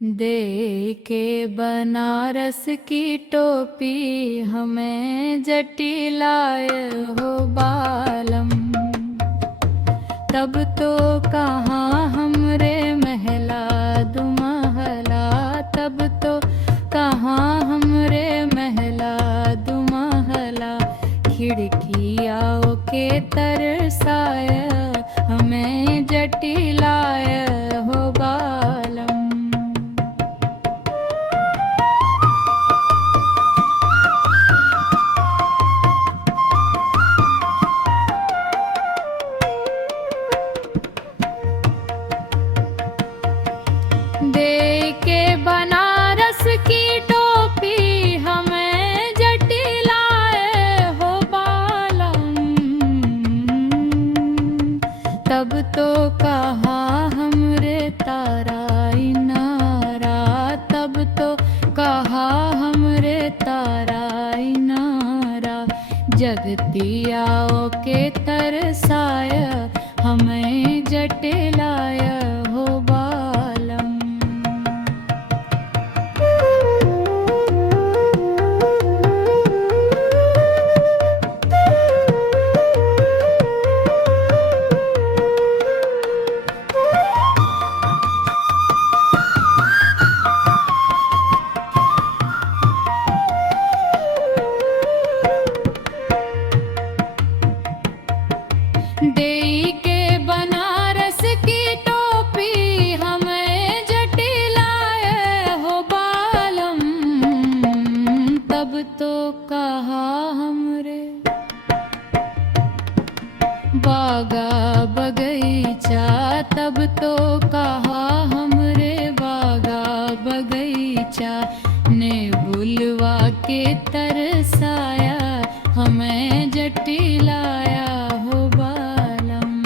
दे के बनारस की टोपी हमें जटिलाए हो बालम। तब तो कहाँ हमरे महला दुमहला, तब तो कहाँ हमरे महला दुमहला। खिड़कियाओं के तरसाया हमें जटिलाया हो बालम। दे के बनारस की टोपी हमें जटिलाए हो बालम। तब तो कहाँ हमरे तारा इनारा, तब तो कहाँ हमरे तारा इनारा। जगतियाओं के तरसाया हमें जटिलाया हो बालम। देई के बनारस की टोपी हमें जटिलाए हो बालम। तब तो कहा हमरे बागा बगीचा, तब तो कहा हमरे बागा बगीचा। ने बुलवा के तरसाया हमें जटिलाया हो बालम।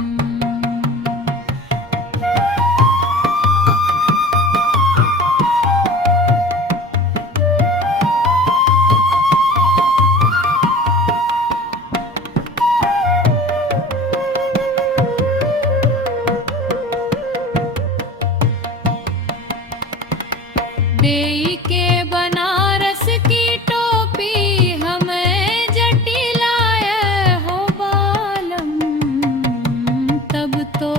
देई के बनारस की टोपी हमें जटिलाया हो बालम। तब तो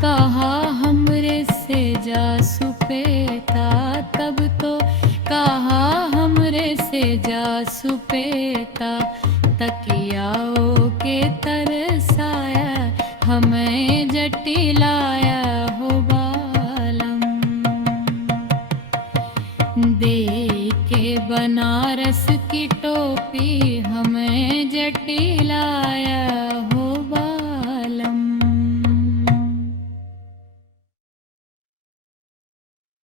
कहा हमरे से जा सुपेता, तब तो कहा हमरे से जा सुपेता। तकियाओं के तरसाया हमें जटिलाया हो बालम। दे के बनारस की टोपी हमें जटिला